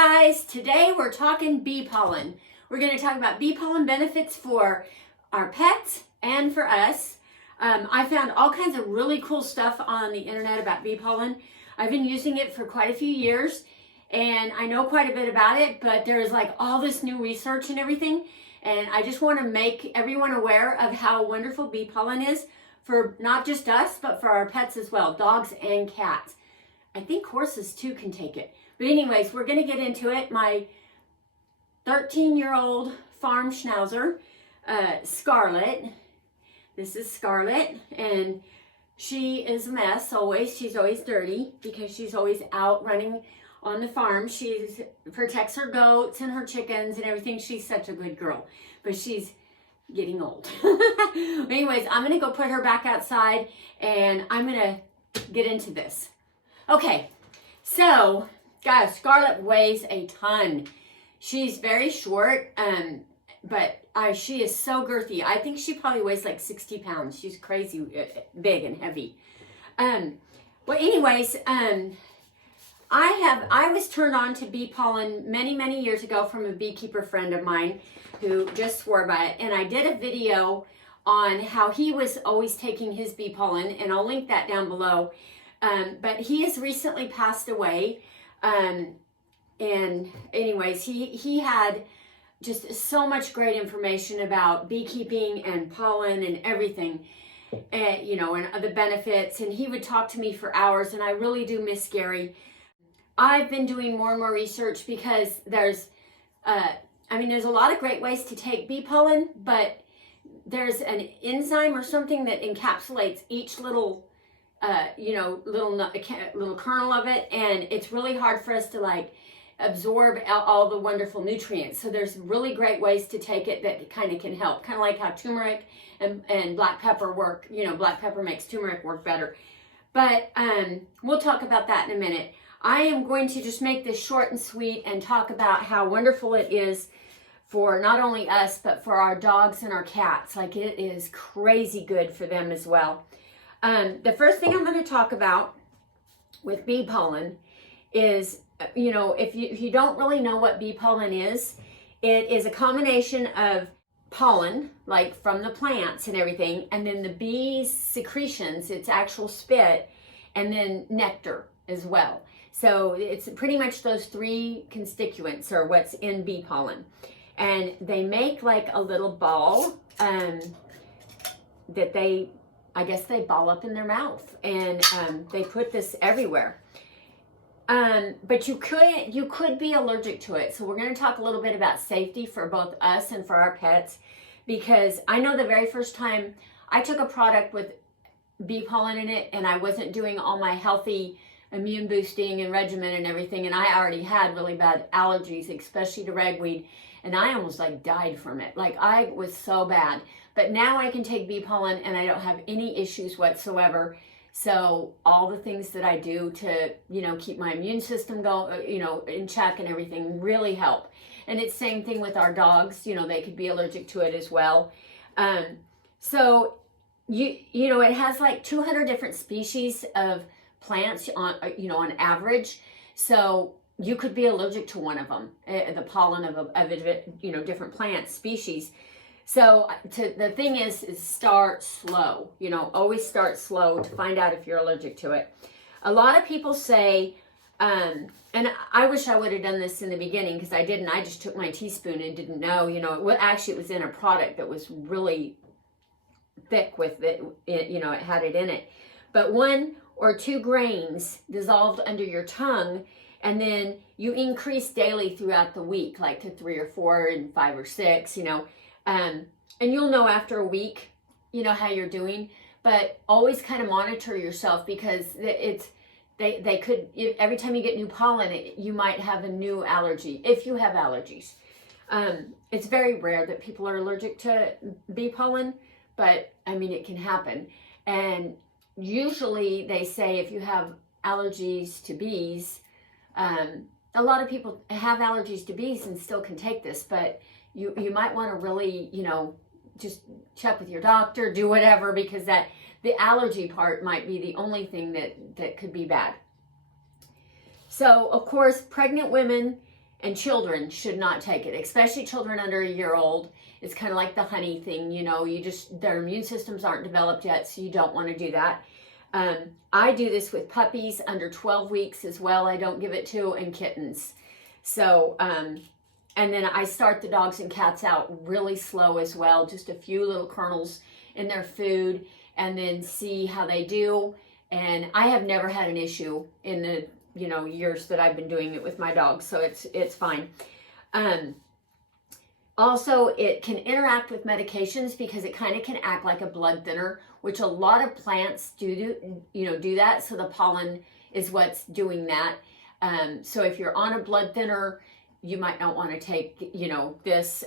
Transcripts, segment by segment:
guys, today we're talking bee pollen. We're going to talk about bee pollen benefits for our pets and for us. I found all kinds of really cool stuff on the internet about bee pollen. I've been using it for quite a few years and I know quite a bit about it, but there's like all this new research and everything, and I just want to make everyone aware of how wonderful bee pollen is for not just us, but for our pets as well, dogs and cats. I think horses too can take it. But anyways, we're going to get into it. My 13-year-old farm schnauzer, Scarlet. This is Scarlet, and she is a mess always. She's always dirty because she's always out running on the farm. She protects her goats and her chickens and everything. She's such a good girl, but she's getting old. Anyways, I'm going to go put her back outside and I'm going to get into this. Okay, so guys, Scarlet weighs a ton. She's very short, but she is so girthy. I think she probably weighs like 60 pounds. She's crazy big and heavy. Well, anyways, I was turned on to bee pollen many years ago from a beekeeper friend of mine who just swore by it. And I did a video on how he was always taking his bee pollen, and I'll link that down below. But he has recently passed away. And anyways, he had just so much great information about beekeeping and pollen and everything, and, you know, and the benefits. And he would talk to me for hours, and I really do miss Gary. I've been doing more and more research because there's a lot of great ways to take bee pollen, but there's an enzyme or something that encapsulates each little little kernel of it, and it's really hard for us to like absorb all the wonderful nutrients. So there's really great ways to take it that kind of can help, kind of like how turmeric and black pepper work. You know, black pepper makes turmeric work better. But we'll talk about that in a minute. I am going to just make this short and sweet and talk about how wonderful it is for not only us, but for our dogs and our cats. Like, it is crazy good for them as well. The first thing I'm going to talk about with bee pollen is, you know, if you don't really know what bee pollen is, it is a combination of pollen, like from the plants and everything, and then the bee's secretions, its actual spit, and then nectar as well. So it's pretty much those three constituents are what's in bee pollen. And they make like a little ball that I guess they ball up in their mouth, and they put this everywhere. But you could be allergic to it. So we're going to talk a little bit about safety for both us and for our pets, because I know the very first time I took a product with bee pollen in it and I wasn't doing all my healthy immune boosting and regimen and everything, and I already had really bad allergies, especially to ragweed, and I almost like died from it. Like, I was so bad. But now I can take bee pollen and I don't have any issues whatsoever. So all the things that I do to, you know, keep my immune system in check and everything really help. And it's same thing with our dogs. You know, they could be allergic to it as well. So you know, it has like 200 different species of plants on average. So you could be allergic to one of them, the pollen of a different plant species. So the thing is start slow. You know, always start slow to find out if you're allergic to it. A lot of people say, and I wish I would have done this in the beginning, because I didn't. I just took my teaspoon and didn't know. You know, actually it was in a product that was really thick with it. You know, it had it in it. But 1 or 2 grains dissolved under your tongue, and then you increase daily throughout the week, like to 3 or 4 and 5 or 6. You know. And you'll know after a week, you know, how you're doing, but always kind of monitor yourself, because they could, every time you get new pollen, you might have a new allergy, if you have allergies. It's very rare that people are allergic to bee pollen, but I mean, it can happen. And usually they say if you have allergies to bees, a lot of people have allergies to bees and still can take this, but you might want to really, you know, just check with your doctor, do whatever, because the allergy part might be the only thing that could be bad. So, of course, pregnant women and children should not take it, especially children under a year old. It's kind of like the honey thing, you know, their immune systems aren't developed yet, so you don't want to do that. I do this with puppies under 12 weeks as well. I don't give it to, and kittens. So, and then I start the dogs and cats out really slow as well, just a few little kernels in their food, and then see how they do. And I have never had an issue in the, you know, years that I've been doing it with my dogs, so it's fine. Also, it can interact with medications because it kind of can act like a blood thinner, which a lot of plants do that. So the pollen is what's doing that. So if you're on a blood thinner, you might not want to take, you know, this.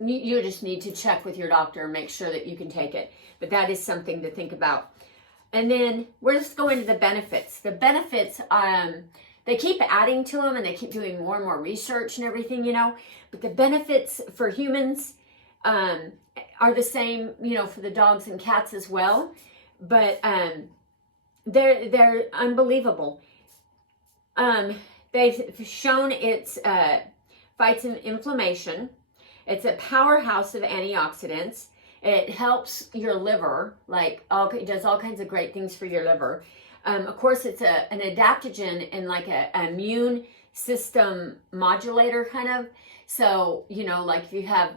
You just need to check with your doctor and make sure that you can take it. But that is something to think about. And then we're just going to the benefits. The benefits, they keep adding to them, and they keep doing more and more research and everything, you know. But the benefits for humans are the same, you know, for the dogs and cats as well. But they're unbelievable. They've shown it fights inflammation. It's a powerhouse of antioxidants. It helps your liver, it does all kinds of great things for your liver. Of course, it's an adaptogen and like an immune system modulator kind of. So, you know, like if you have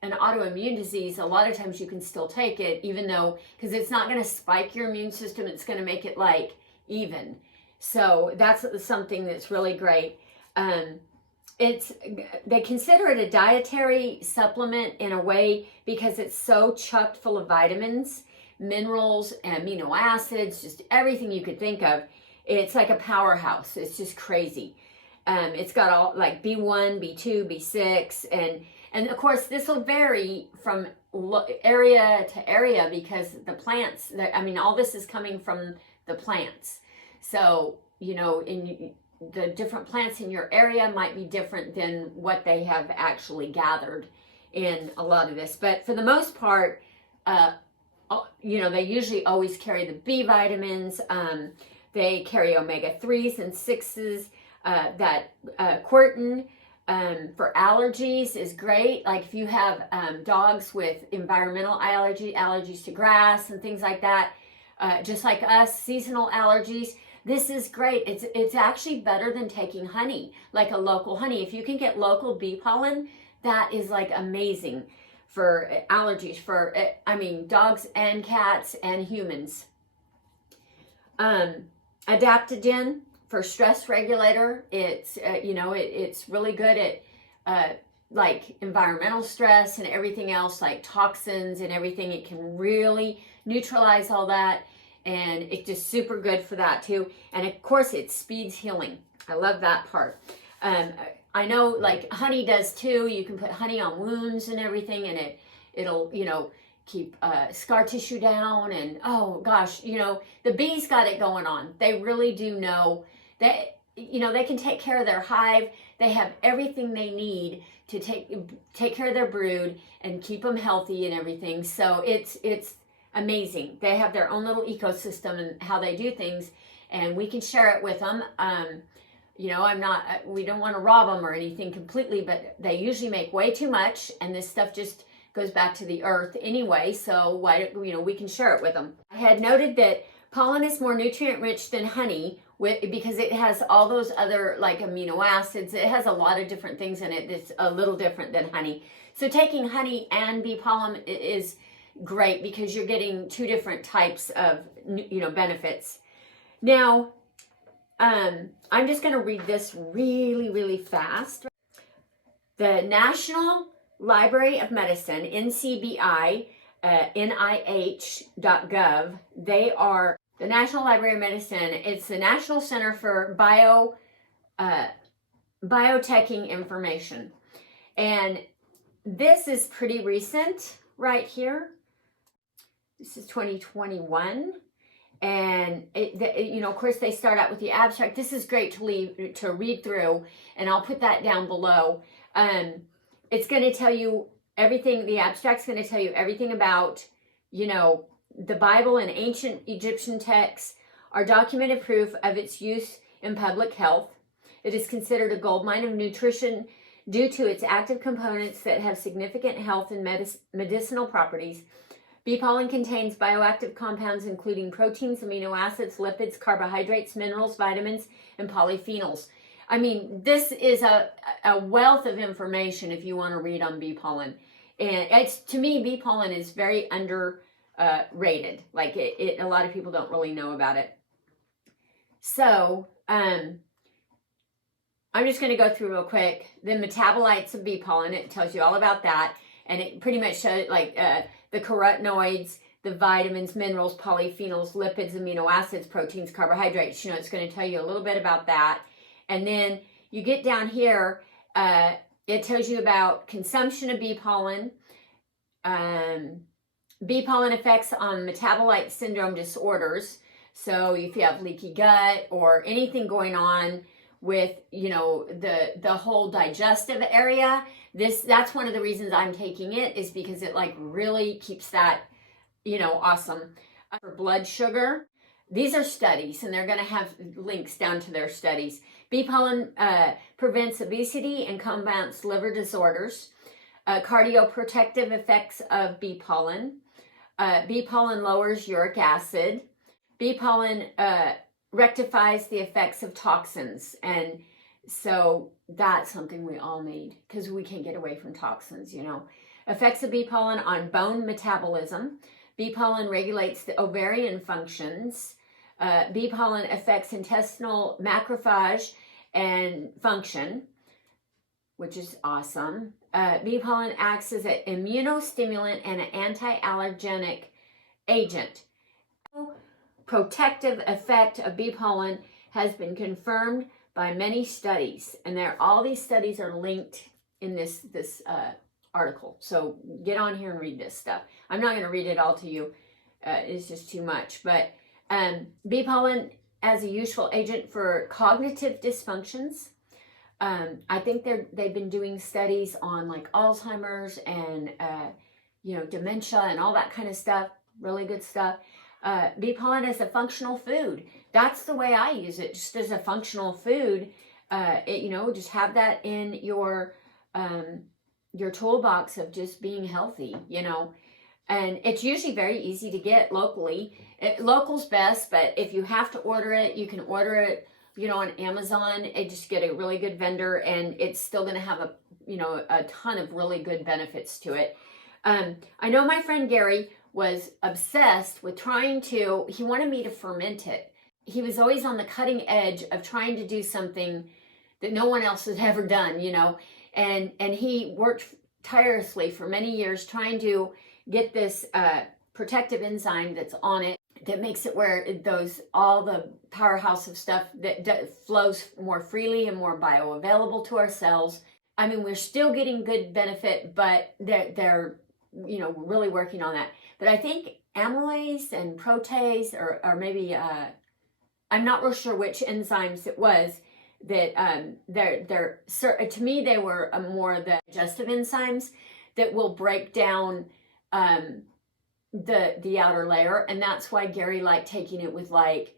an autoimmune disease, a lot of times you can still take it, even though, because it's not going to spike your immune system, it's going to make it like even. So that's something that's really great. They consider it a dietary supplement in a way because it's so chocked full of vitamins, minerals, and amino acids, just everything you could think of. It's like a powerhouse. It's just crazy. It's got all like B1, B2, B6, and of course this will vary from area to area because the plants, all this is coming from the plants. So, you know, in the different plants in your area might be different than what they have actually gathered in a lot of this. But for the most part, you know, they usually always carry the B vitamins. They carry omega-3s and 6s. That quercetin for allergies is great. Like if you have dogs with environmental allergies to grass and things like that, just like us, seasonal allergies, this is great. It's actually better than taking honey, like a local honey. If you can get local bee pollen, that is like amazing for allergies for, dogs and cats and humans. Adaptogen for stress regulator. It's, it's really good at like environmental stress and everything else, like toxins and everything. It can really neutralize all that. And it's just super good for that too. And of course it speeds healing. I love that part. I know like honey does too. You can put honey on wounds and everything, and it'll, you know, keep scar tissue down. And oh gosh, you know, the bees got it going on. They really do know that, you know, they can take care of their hive. They have everything they need to take care of their brood and keep them healthy and everything. So it's amazing. They have their own little ecosystem and how they do things, and we can share it with them. You know, we don't want to rob them or anything completely, but they usually make way too much, and this stuff just goes back to the earth anyway. So we can share it with them. I had noted that pollen is more nutrient rich than honey because it has all those other like amino acids. It has a lot of different things in it that's a little different than honey. So taking honey and bee pollen is great because you're getting two different types of, you know, benefits. Now, I'm just going to read this really, really fast. The National Library of Medicine, NCBI, NIH.gov, they are the National Library of Medicine. It's the National Center for Bioteching Information. And this is pretty recent right here. This is 2021, and of course they start out with the abstract. This is great to read through, and I'll put that down below. It's going to tell you everything. The abstract's going to tell you everything about, you know, the Bible and ancient Egyptian texts are documented proof of its use in public health. It is considered a goldmine of nutrition due to its active components that have significant health and medicinal properties. Bee pollen contains bioactive compounds including proteins, amino acids, lipids, carbohydrates, minerals, vitamins, and polyphenols. I mean, this is a wealth of information if you want to read on bee pollen. And it's, to me, bee pollen is very underrated. Like a lot of people don't really know about it. So, I'm just going to go through real quick the metabolites of bee pollen. It tells you all about that. And it pretty much shows like the carotenoids, the vitamins, minerals, polyphenols, lipids, amino acids, proteins, carbohydrates. It's going to tell you a little bit about that. And then you get down here, it tells you about consumption of bee pollen, bee pollen effects on metabolite syndrome disorders. So if you have leaky gut or anything going on with, the whole digestive area, that's one of the reasons I'm taking it, is because it like really keeps that, awesome. For blood sugar, these are studies, and they're going to have links down to their studies. Bee pollen prevents obesity and combats liver disorders. Cardioprotective effects of bee pollen. Bee pollen lowers uric acid. Bee pollen rectifies the effects of toxins. And so that's something we all need because we can't get away from toxins, Effects of bee pollen on bone metabolism. Bee pollen regulates the ovarian functions. Bee pollen affects intestinal macrophage and function, which is awesome. Bee pollen acts as an immunostimulant and an anti-allergenic agent. Protective effect of bee pollen has been confirmed by many studies, and all these studies are linked in this article. So get on here and read this stuff. I'm not going to read it all to you. It's just too much. But bee pollen as a useful agent for cognitive dysfunctions. I think they've been doing studies on like Alzheimer's and dementia and all that kind of stuff. Really good stuff. Bee pollen as a functional food. That's the way I use it, just as a functional food. Just have that in your toolbox of just being healthy, And it's usually very easy to get locally. Local's best, but if you have to order it, you can order it, on Amazon. And just get a really good vendor, and it's still going to have a ton of really good benefits to it. I know my friend Gary was obsessed with he wanted me to ferment it. He was always on the cutting edge of trying to do something that no one else has ever done, and he worked tirelessly for many years trying to get this protective enzyme that's on it that makes it where all the powerhouse of stuff that flows more freely and more bioavailable to our cells. I mean, we're still getting good benefit, but they're really working on that. But I think amylase and protease, or maybe I'm not real sure which enzymes it was that to me they were more the digestive enzymes that will break down the outer layer, and that's why Gary liked taking it with like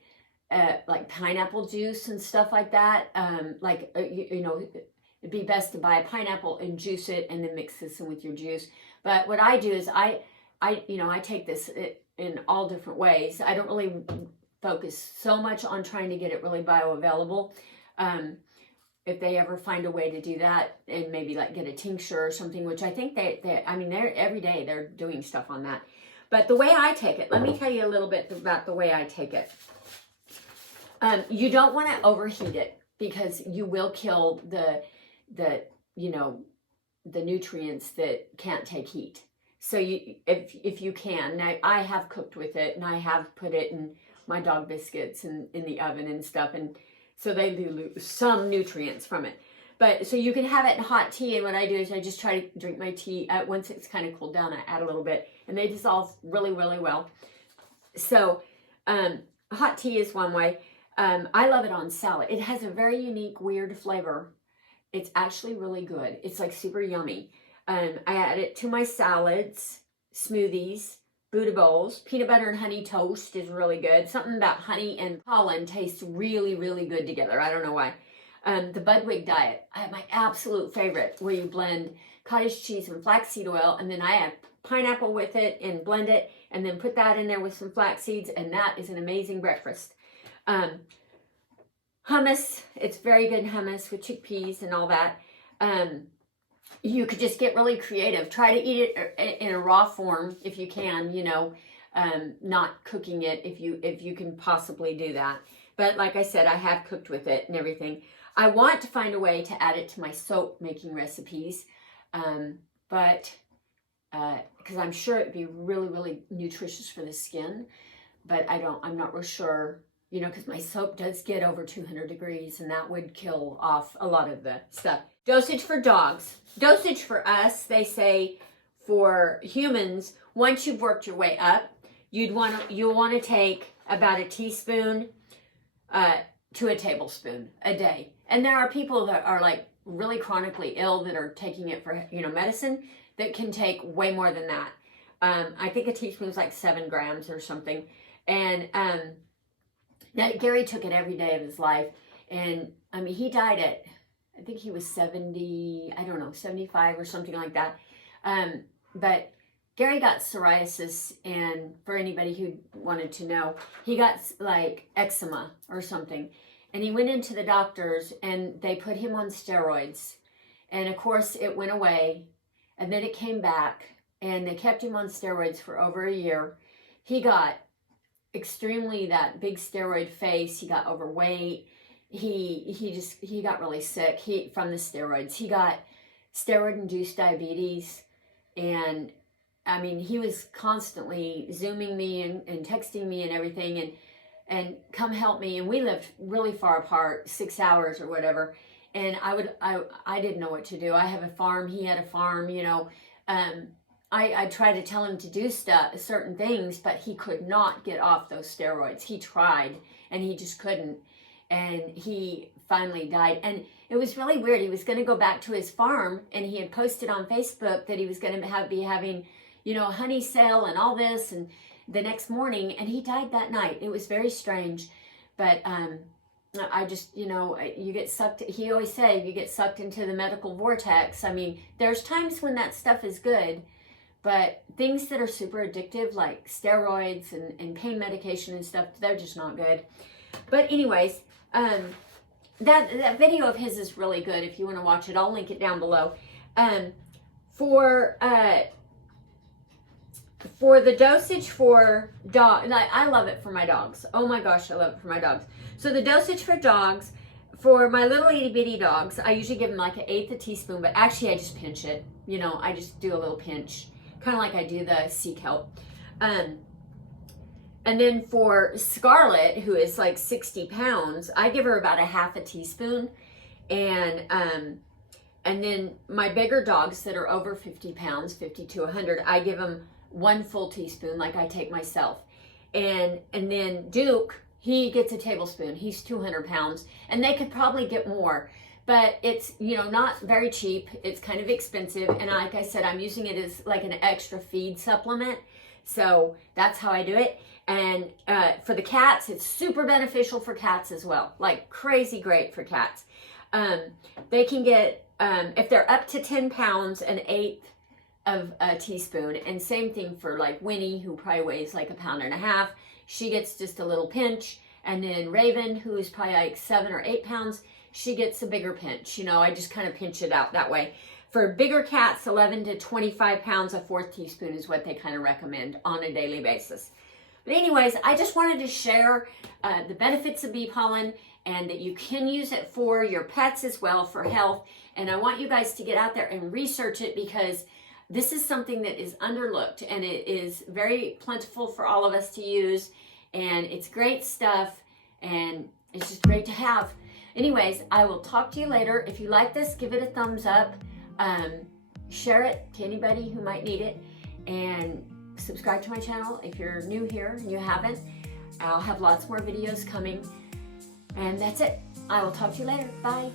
pineapple juice and stuff like that. It'd be best to buy a pineapple and juice it and then mix this in with your juice. But what I do is I take this in all different ways. I don't really focus so much on trying to get it really bioavailable. If they ever find a way to do that, and maybe like get a tincture or something, which I think they're every day they're doing stuff on that. But the way I take it, let me tell you a little bit about the way I take it. You don't want to overheat it because you will kill the nutrients that can't take heat. So if you can, now I have cooked with it, and I have put it in my dog biscuits and in the oven and stuff, and so they lose some nutrients from it. But so you can have it in hot tea, and what I do is I just try to drink my tea. Once it's kind of cooled down, I add a little bit, and they dissolve really, really well. So hot tea is one way. I love it on salad. It has a very unique, weird flavor. It's actually really good. It's like super yummy. I add it to my salads, smoothies, Buddha bowls. Peanut butter and honey toast is really good. Something about honey and pollen tastes really, really good together. I don't know why. The Budwig diet, I have my absolute favorite, where you blend cottage cheese and flaxseed oil, and then I add pineapple with it and blend it, and then put that in there with some flax seeds, and that is an amazing breakfast. Hummus, it's very good hummus with chickpeas and all that. You could just get really creative. Try to eat it in a raw form if you can, you know, not cooking it if you can possibly do that. But like I said, I have cooked with it and everything. I want to find a way to add it to my soap making recipes, but because I'm sure it'd be really, really nutritious for the skin, but I'm not real sure, you know, because my soap does get over 200 degrees, and that would kill off a lot of the stuff. Dosage for dogs. Dosage for us, they say for humans, once you've worked your way up, you'll want to take about a teaspoon to a tablespoon a day. And there are people that are like really chronically ill that are taking it for, you know, medicine, that can take way more than that. I think a teaspoon is like 7 grams or something. And now Gary took it every day of his life. And I mean, he died at, I think he was 70, I don't know, 75 or something like that. But Gary got psoriasis, and for anybody who wanted to know, he got like eczema or something. And he went into the doctors, and they put him on steroids. And of course it went away, and then it came back, and they kept him on steroids for over a year. He got extremely that big steroid face. He got overweight. He got really sick from the steroids. He got steroid-induced diabetes, and I mean, he was constantly Zooming me and texting me and everything, and come help me. And we lived really far apart, 6 hours or whatever. And I didn't know what to do. I have a farm. He had a farm, you know. I tried to tell him to do certain things, but he could not get off those steroids. He tried, and he just couldn't. And he finally died. And it was really weird. He was going to go back to his farm, and he had posted on Facebook that he was going to be having, you know, a honey sale and all this, and the next morning, and he died that night. It was very strange. But I just, you know, you get sucked, he always said, you get sucked into the medical vortex. I mean, there's times when that stuff is good, but things that are super addictive, like steroids and pain medication and stuff, they're just not good. But anyways, that video of his is really good. If you want to watch it, I'll link it down below. For the dosage for dog, I love it for my dogs. Oh my gosh, I love it for my dogs. So the dosage for dogs, for my little itty bitty dogs, I usually give them like 1/8 a teaspoon, but actually I just pinch it. You know, I just do a little pinch, kind of like I do the sea kelp. And then for Scarlet, who is like 60 pounds, I give her about 1/2 a teaspoon. And then my bigger dogs that are over 50 pounds, 50 to 100, I give them 1 full teaspoon, like I take myself. And then Duke, he gets a tablespoon. He's 200 pounds, and they could probably get more, but it's, you know, not very cheap. It's kind of expensive. And like I said, I'm using it as like an extra feed supplement. So that's how I do it. And for the cats, it's super beneficial for cats as well. Like crazy great for cats. They can get, if they're up to 10 pounds, 1/8 of a teaspoon. And same thing for like Winnie, who probably weighs like 1.5 pounds. She gets just a little pinch. And then Raven, who is probably like 7 or 8 pounds, she gets a bigger pinch. You know, I just kind of pinch it out that way. For bigger cats, 11 to 25 pounds, a 1/4 teaspoon is what they kind of recommend on a daily basis. But anyways, I just wanted to share the benefits of bee pollen, and that you can use it for your pets as well for health. And I want you guys to get out there and research it, because this is something that is underlooked, and it is very plentiful for all of us to use, and it's great stuff, and it's just great to have. Anyways, I will talk to you later. If you like this, give it a thumbs up, share it to anybody who might need it, and subscribe to my channel if you're new here and you haven't. I'll have lots more videos coming, and that's it. I will talk to you later. Bye.